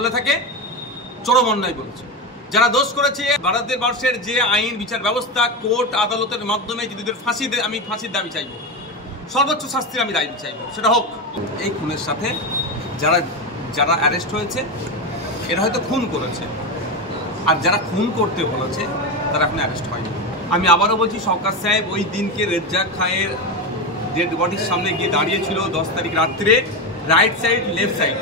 বলে থাকে চরম অন্যায় বলেছে। যারা দোষ করেছে ভারতবর্ষের যে আইন বিচার ব্যবস্থা কোর্ট আদালতের মাধ্যমে যদি ফাঁসি দেয়, আমি ফাঁসির দাবি চাইব, সর্বোচ্চ শাস্তির আমি দাবি চাইব, সেটা হোক। এই খুনের সাথে যারা যারা অ্যারেস্ট হয়েছে এরা হয়তো খুন করেছে, আর যারা খুন করতে বলেছে তারা এখন অ্যারেস্ট হয়নি। আমি আবারও বলছি, সরকার সাহেব ওই দিনকে রেজ্জাক খায়ের ডেড বডির সামনে গিয়ে দাঁড়িয়েছিল 10 তারিখ রাত্রে, right side left side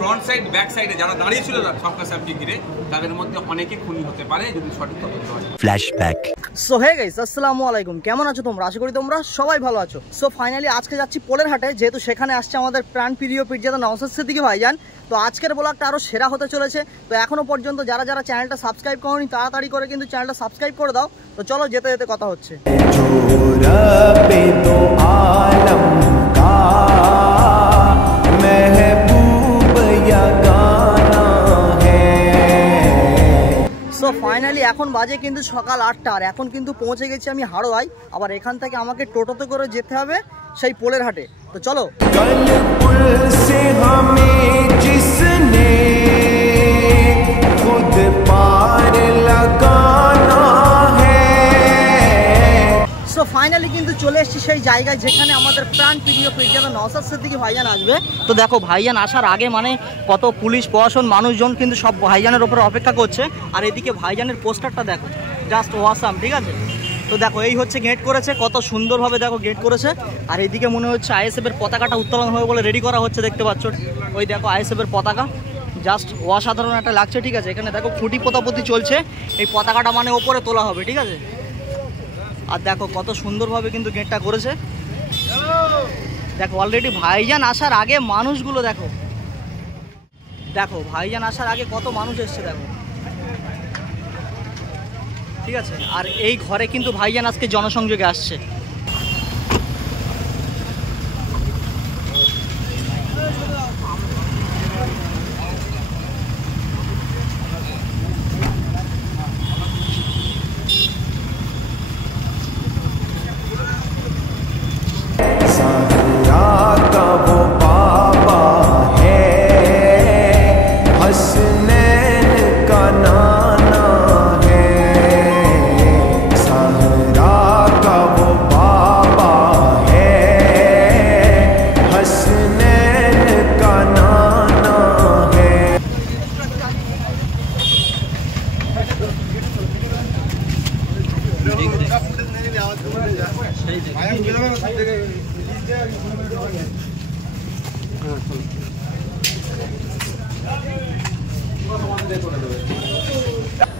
front side back সাইডে যারা দাঁড়িয়েছিল সরকার সাহেবকে ঘিরে, তাদের মধ্যে অনেকে খুনি হতে পারে যদি সঠিক তদন্ত হয়। ফ্ল্যাশব্যাক। সো হে গাইস, আসসালামু আলাইকুম, কেমন আছো তোমরা? আশা করি তোমরা সবাই ভালো আছো। সো ফাইনালি আজকে যাচ্ছি পোলের হাটে, যেহেতু সেখানে আসছে আমাদের প্রাণপ্রিয় পীরজাদা নওশাদ সিদ্দিকী ভাইজান। তো আজকের ব্লগটা আরও সেরা হতে চলেছে। তো এখনো পর্যন্ত যারা যারা চ্যানেলটা সাবস্ক্রাইব করোনি তাড়াতাড়ি করে কিন্তু চ্যানেলটা সাবস্ক্রাইব করে দাও। তো চলো যেতে যেতে কথা হচ্ছে। সো ফাইনালি এখন বাজে কিন্তু সকাল 8টা, আর এখন কিন্তু পৌঁছে গেছি আমি হাড়োয়ায়। আবার এখান থেকে আমাকে টোটোতে করে যেতে হবে সেই পোলের হাটে। তো চলো। সো ফাইনালি কিন্তু চলে এসেছি সেই জায়গায় যেখানে আমাদের প্রাণপ্রিয় পীরজাদা নওশাদ সিদ্দিকী ভাইজান আসবে। তো দেখো ভাইজান আসার আগে মানে কত পুলিশ প্রশাসন মানুষজন কিন্তু সব ভাইজানের ওপরে অপেক্ষা করছে। আর এদিকে ভাইজানের পোস্টারটা দেখো, জাস্ট ওয়াসাম, ঠিক আছে? তো দেখো এই হচ্ছে গেট করেছে, কত সুন্দরভাবে দেখো গেট করেছে। আর এদিকে মনে হচ্ছে আইএসএফের পতাকাটা উত্তোলন হবে বলে রেডি করা হচ্ছে, দেখতে পাচ্ছ। ওই দেখো আইএসএফের পতাকা, জাস্ট অসাধারণ একটা লাগছে, ঠিক আছে? এখানে দেখো খুঁটি পোতাপতি চলছে, এই পতাকাটা মানে ওপরে তোলা হবে, ঠিক আছে? আর দেখো কত সুন্দরভাবে কিন্তু গেটটা করেছে। দেখো অলরেডি ভাইজান আসার আগে মানুষগুলো দেখো, দেখো ভাইজান আসার আগে কত মানুষ এসছে দেখো, ঠিক আছে? আর এই ঘরে কিন্তু ভাইজান আজকে জনসংযোগে আসছে।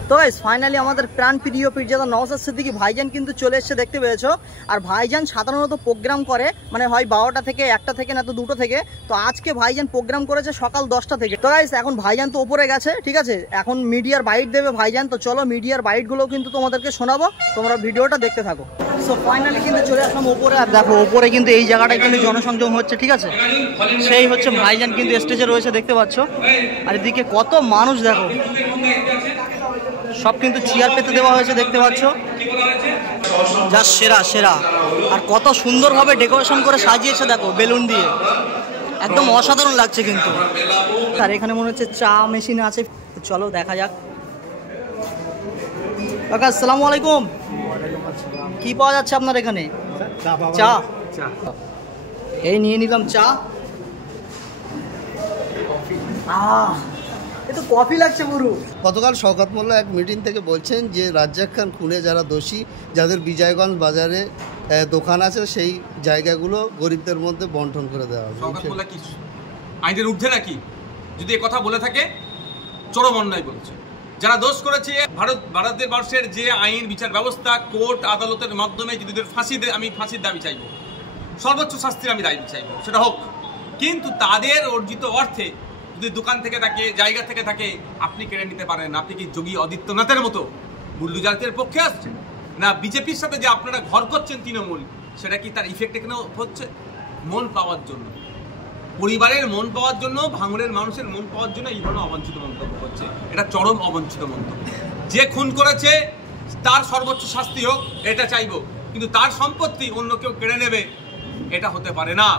তো গাইস ফাইনালি আমাদের প্রাণপ্রিয় পীরজাদা নওশাদ সিদ্দিকী ভাইজান কিন্তু চলে এসেছে, দেখতে পেয়েছো। আর ভাইজান সাধারণত প্রোগ্রাম করে মানে হয় 12টা থেকে 1টা থেকে, না তো 2টো থেকে। তো আজকে ভাইজান প্রোগ্রাম করেছে সকাল 10টা থেকে। তো গাইস এখন ভাইজান তো ওপরে গেছে, ঠিক আছে? এখন মিডিয়ার বাইট দেবে ভাইজান। তো চলো মিডিয়ার বাইটগুলো কিন্তু তোমাদেরকে শোনাবো, তোমরা ভিডিওটা দেখতে থাকো। সো ফাইনালি কিন্তু চলে আসলাম ওপরে। আর দেখো ওপরে কিন্তু এই জায়গাটায় কিন্তু জনসংযোগ হচ্ছে, ঠিক আছে? সেই হচ্ছে ভাইজান কিন্তু স্টেজে রয়েছে, দেখতে পাচ্ছ। আর এদিকে কত মানুষ দেখো, সব কিন্তু চেয়ার পেতে দেওয়া হয়েছে, দেখতে পাচ্ছ। যা সেরা সেরা, আর কত সুন্দরভাবে ডেকোরেশন করে সাজিয়েছে দেখো বেলুন দিয়ে, একদম অসাধারণ লাগছে কিন্তু। আর এখানে মনে হচ্ছে চা মেশিন আছে, চলো দেখা যাক। কাকা আসসালামু আলাইকুম, কি পাওয়া যাচ্ছে আপনার এখানে? চা। এই নিয়ে নিলাম চা। তো কফি লাগছে পুরো। গতকাল শওকত মোল্লা এক মিটিং থেকে বলছেন যে রাজ্জাক খান খুনে যারা দোষী, যাদের বিজয়গঞ্জ বাজারে দোকান আছে, সেই জায়গাগুলো গরিবদের মধ্যে বন্টন করে দেওয়া হবে। শওকত মোল্লা কি আইনের ঊর্ধ্বে নাকি? যদি এ কথা বলে থাকে চরম অন্যায় বলেছে। যারা দোষ করেছে ভারতবর্ষের যে আইন বিচার ব্যবস্থা কোর্ট আদালতের মাধ্যমে যদি ফাঁসি দেয়, আমি ফাঁসির দাবি চাইব, সর্বোচ্চ শাস্তির আমি দাবি চাইব, সেটা হোক। কিন্তু তাদের অর্জিত অর্থে যদি দোকান থেকে থাকে, জায়গা থেকে থাকে, আপনি কেড়ে নিতে পারেন। আপনি কি যোগী আদিত্যনাথের মতো মূল্যজাতের পক্ষে আসছেন? না বিজেপির সাথে যে আপনারা ঘর করছেন তৃণমূল, সেটা কি তার ইফেক্ট এখানে হচ্ছে? মন পাওয়ার জন্য, পরিবারের মন পাওয়ার জন্য, ভাঙড়ের মানুষের মন পাওয়ার জন্য এই ধরনের অবাঞ্ছিত মন্তব্য করছে। এটা চরম অবাঞ্ছিত মন্তব্য। যে খুন করেছে তার সর্বোচ্চ শাস্তি হোক, এটা চাইবো, কিন্তু তার সম্পত্তি অন্য কেউ কেড়ে নেবে, এটা হতে পারে না।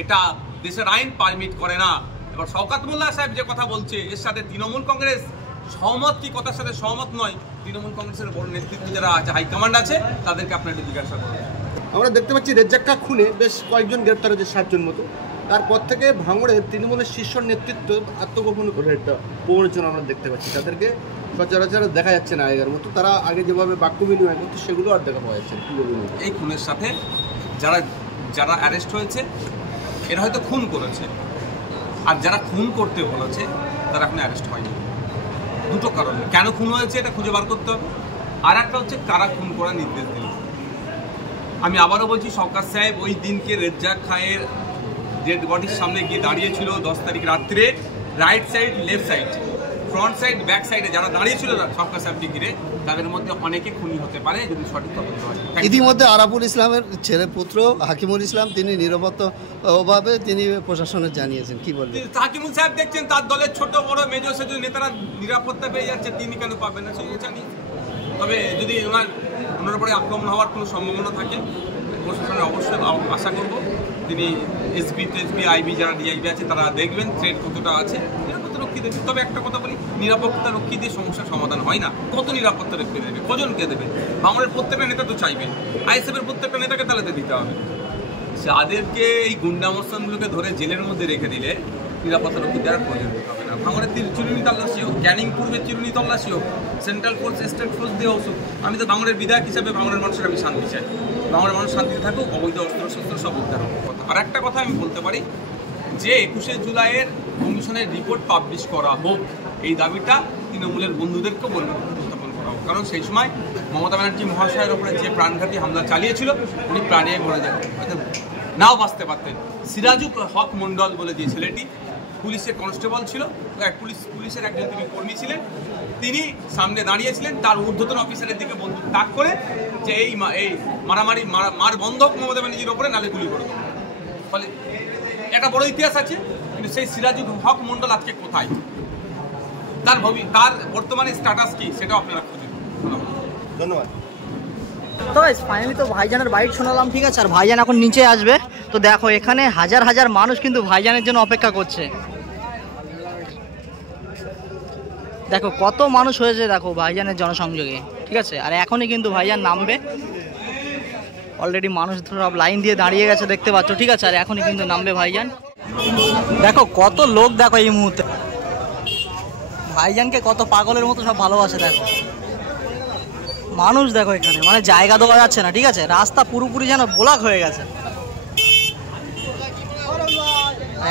এটা দেশের আইন পারমিট করে না। আবার শওকত মোল্লা সাহেব যে কথা বলছে এর সাথে তৃণমূল কংগ্রেস সহমত কি কথার সাথে সহমত নয়, তৃণমূল কংগ্রেসের বড় নেতৃত্ব যারা আছে, হাইকমান্ড আছে, তাদেরকে আপনার একটু জিজ্ঞাসা করুন। আমরা দেখতে পাচ্ছি রেজ্জাক খাঁ খুনে বেশ কয়েকজন গ্রেপ্তার হয়েছে, 7 জন মতো। তারপর থেকে ভাঙড়ের তৃণমূলের শীর্ষ নেতৃত্ব আত্মগোপন করে একটা প্রবণচনা আমরা দেখতে পাচ্ছি। তাদেরকে সচরাচর দেখা যাচ্ছে না আগের মতো, তারা আগে যেভাবে বাক্য বিনিময় করতো সেগুলো আর দেখা পাওয়া যাচ্ছে। এই খুনের সাথে যারা যারা অ্যারেস্ট হয়েছে এরা হয়তো খুন করেছে, আর যারা খুন করতে বলেছে তারা এখন অ্যারেস্ট হয়নি। দুটো কারণে কেন খুন হয়েছে এটা খুঁজে বার করতে হবে, আর একটা হচ্ছে কারা খুন করার নির্দেশ দিল। আমি আবারও বলছি, শওকত সাহেব ওই দিনকে রেজ্জাক খাঁয়ের ডেড বডির সামনে গিয়ে দাঁড়িয়েছিল 10 তারিখ রাত্রে। Right side, left side, front side, back সাইডে যারা দাঁড়িয়েছিল শওকত সাহেবকে ঘিরে, তাদের মধ্যে অনেকে খুনি হতে পারে যদি সঠিক তদন্ত হয়। ইতিমধ্যে আরাফুল ইসলামের ছেলে পুত্র হাকিমুল ইসলাম তিনি নিরাপত্তা অভাবে তিনি প্রশাসনে জানিয়েছেন, কি বলবেন? হাকিমুল সাহেব দেখছেন তার দলের ছোট বড় মেজর সেজর নেতারা নিরাপত্তা পেয়ে যাচ্ছে, তিনি কেন পাবেন না সেই জানি। তবে যদি ওনার উপরে আক্রমণ হওয়ার কোনো সম্ভাবনা থাকে, প্রশাসনে অবশ্যই আশা করব তিনি এসপি আইবি যারা ডিআইবি আছে তারা দেখবেন থ্রেট কতটা আছে, নিরাপত্তা রক্ষী দেবে। তবে একটা কথা বলি, নিরাপত্তা রক্ষী দিয়ে সমস্যার সমাধান হয় না। কত নিরাপত্তা রক্ষী দেবে, কজনকে দেবে? বাংলার প্রত্যেকটা নেতা তো চাইবে, আইএসএফের প্রত্যেকটা নেতাকে তাহলে দিতে হবে। যাদেরকে এই গুন্ডামস্তানগুলোকে ধরে জেলের মধ্যে রেখে দিলে নিরাপত্তা রক্ষী দেওয়ার প্রয়োজন হবে না। ভাঙড়ের চিরুনি তল্লাশি হোক, ক্যানিং পূর্বের চিরুনি তল্লাশি হোক, সেন্ট্রাল ফোর্স, স্টেট ফোর্স দিয়ে হোক, আমি তো ভাঙড়ের বিধায়ক হিসাবে ভাঙড়ের মানুষের আমি শান্তি চাই। ভাঙড়ের মানুষ শান্তিতে থাকুক, অবৈধ অস্ত্রশস্ত্র সব উদ্ধার হোক। আর একটা কথা আমি বলতে পারি যে 21শে জুলাইয়ের কমিশনের রিপোর্ট পাবলিশ করা হোক, এই দাবিটা তৃণমূলের বন্ধুদেরকে বলবো উত্থাপন করা হোক। কারণ সেই সময় মমতা ব্যানার্জি মহাশয়ের ওপরে যে প্রাণঘাতী হামলা চালিয়েছিল উনি প্রাণে মরে যান, হয়তো নাও বাঁচতে পারতেন। সিরাজুল হক মণ্ডল বলে যে ছেলেটি পুলিশের কনস্টেবল ছিল, পুলিশের একজন তিনি কর্মী ছিলেন, তিনি সামনে দাঁড়িয়েছিলেন, তার ঊর্ধ্বতন অফিসারের দিকে বন্দুক তাক করে যে এই মারামারি মার বন্ধ মমতা ব্যানার্জির ওপরে, নালে গুলি করে। ফলে একটা বড় ইতিহাস আছে, কিন্তু সেই সিরাজুল হক মণ্ডল আজকে কোথায়, তার বর্তমানে স্ট্যাটাস কি সেটাও আপনারা খুঁজুন। ধন্যবাদ। তো ফাইনালি তো ভাইজানের বাইট শোনালাম, ঠিক আছে। আর ভাইজান এখন নিচে আসবে, তো দেখো এখানে হাজার হাজার মানুষ কিন্তু ভাইজানের জন্য অপেক্ষা করছে। দেখো কত মানুষ হয়েছে দেখো ভাইজানের জনসংযোগে, ঠিক আছে। আর এখনই কিন্তু ভাইজান নামবে, অলরেডি মানুষ সব লাইন দিয়ে দাঁড়িয়ে গেছে দেখতে পাচ্ছ, ঠিক আছে। আর এখনই কিন্তু নামবে ভাইজান। দেখো কত লোক দেখো এই মুহূর্তে, ভাইজানকে কত পাগলের মতো সব ভালোবাসে। দেখো মানুষ দেখো এখানে, মানে জায়গা দেওয়া যাচ্ছে না, ঠিক আছে। রাস্তা পুরোপুরি যেন ব্লক হয়ে গেছে।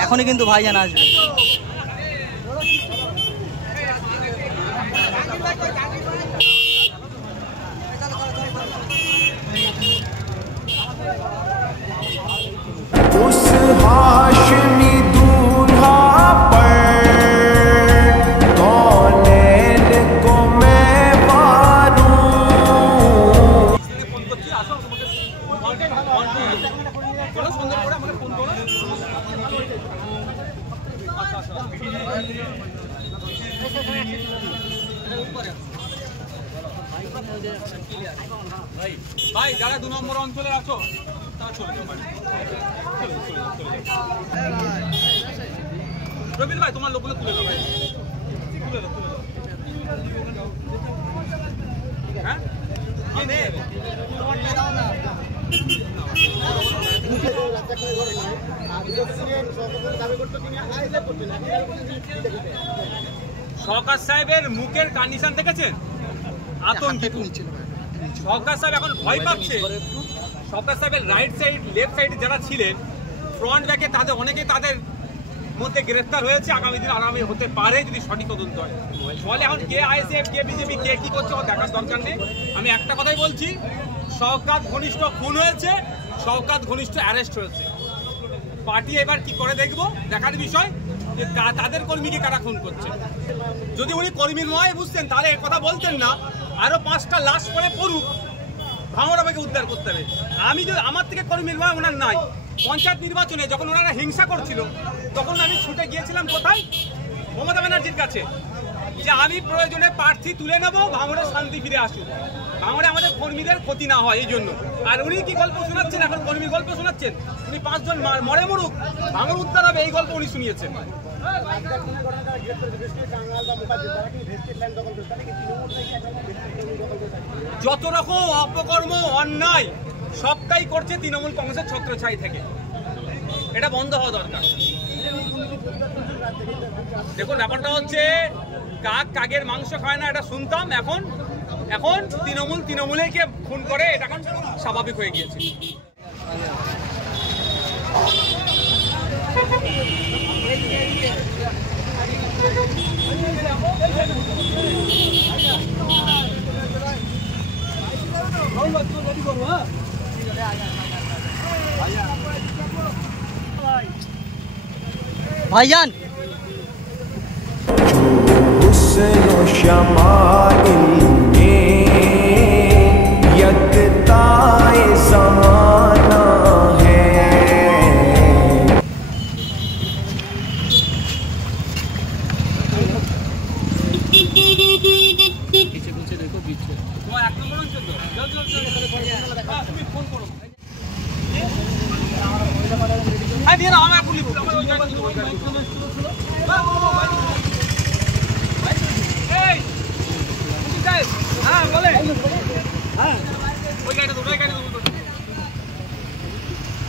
এখনই কিন্তু ভাইজান আসবে। ভাই যারা 2 নম্বর অঞ্চলে আছো তারা চলে যাও বাড়ি। রবিন ভাই তোমার লোকগুলো তুলে দাও ভাই, তুলে দাও। হ্যাঁ শওকত সাহেবের মুখের কন্ডিশন দেখেছেন, আতঙ্কিত। শওকত সাহেব এখন ভয় পাচ্ছে। শওকত সাহেবের রাইট সাইড, লেফট সাইড যারা ছিলেন ফ্রন্ট ব্যাকে, তাদের অনেকে তাদের মধ্যে গ্রেফতার হয়েছে, আগামী দিন আগামী হতে পারে যদি সঠিক তদন্ত হয়। ফলে এখন কে আইএসএফ, কে বিজেপি, কে কি করছে ও দেখার দরকার নেই। আমি একটা কথাই বলছি, শওকত ঘনিষ্ঠ খুন হয়েছে, শওকত ঘনিষ্ঠ অ্যারেস্ট হয়েছে। পার্টি এবার কি করে দেখবো, দেখার বিষয় যে তাদের কর্মীকে কারা খুন করছে। যদি উনি কর্মী নয় বুঝতেন তাহলে এ কথা বলতেন না, আরো 5টা লাশ পরে পড়ুক, ভাঙড় আমাকে উদ্ধার করতে হবে। আমি যদি আমার থেকে কর্মী নয় ওনার নাই, পঞ্চায়েত নির্বাচনে যখন ওনারা হিংসা করছিল তখন আমি ছুটে গিয়েছিলাম কোথায়, মমতা ব্যানার্জির কাছে, যে আমি প্রয়োজনে প্রার্থী তুলে নেব, ভাঙড়ে শান্তি ফিরে আসুক, ভাঙড়ে আমাদের কর্মীদের ক্ষতি না হয় এই জন্য। আর উনি কি গল্প শোনাচ্ছেন, এখন কর্মীর গল্প শোনাচ্ছেন। উনি 5 জন মরে মরুক, ভাঙড় উদ্ধার হবে এই গল্প উনি শুনিয়েছেন। যত রকম অপকর্ম অন্যায় সবটাই করছে তৃণমূল কংগ্রেসের ছত্রছায়া থেকে, এটা বন্ধ হওয়া দরকার। দেখুন ব্যাপারটা হচ্ছে কাক কাকের মাংস খায় না, এটা শুনতাম, এখন তৃণমূলেকে খুন করে, এটা এখন স্বাভাবিক হয়ে গিয়েছে। ভাইজান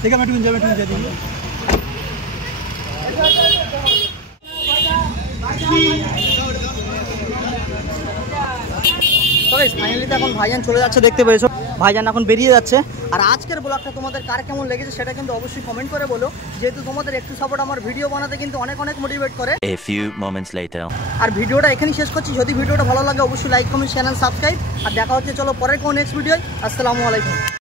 ठीक है मैं टून जा ফাইনালি তো এখন ভাইজান চলে যাচ্ছে, দেখতে পেয়েছো ভাইজান এখন বেরিয়ে যাচ্ছে। আর আজকের ব্লগটা তোমাদের কার কেমন লেগেছে সেটা কিন্তু অবশ্যই কমেন্ট করে বলো, যেহেতু তোমাদের একটু সাপোর্ট আমার ভিডিও বানাতে কিন্তু অনেক মোটিভেট করে। A few moments later. আর ভিডিওটা এখানেই শেষ করছি। যদি ভিডিওটা ভালো লাগে অবশ্যই লাইক কমেন্ট চ্যানেল সাবস্ক্রাইব, আর দেখা হচ্ছে চলো পরের কোনো নেক্সট ভিডিও। আসসালামু আলাইকুম।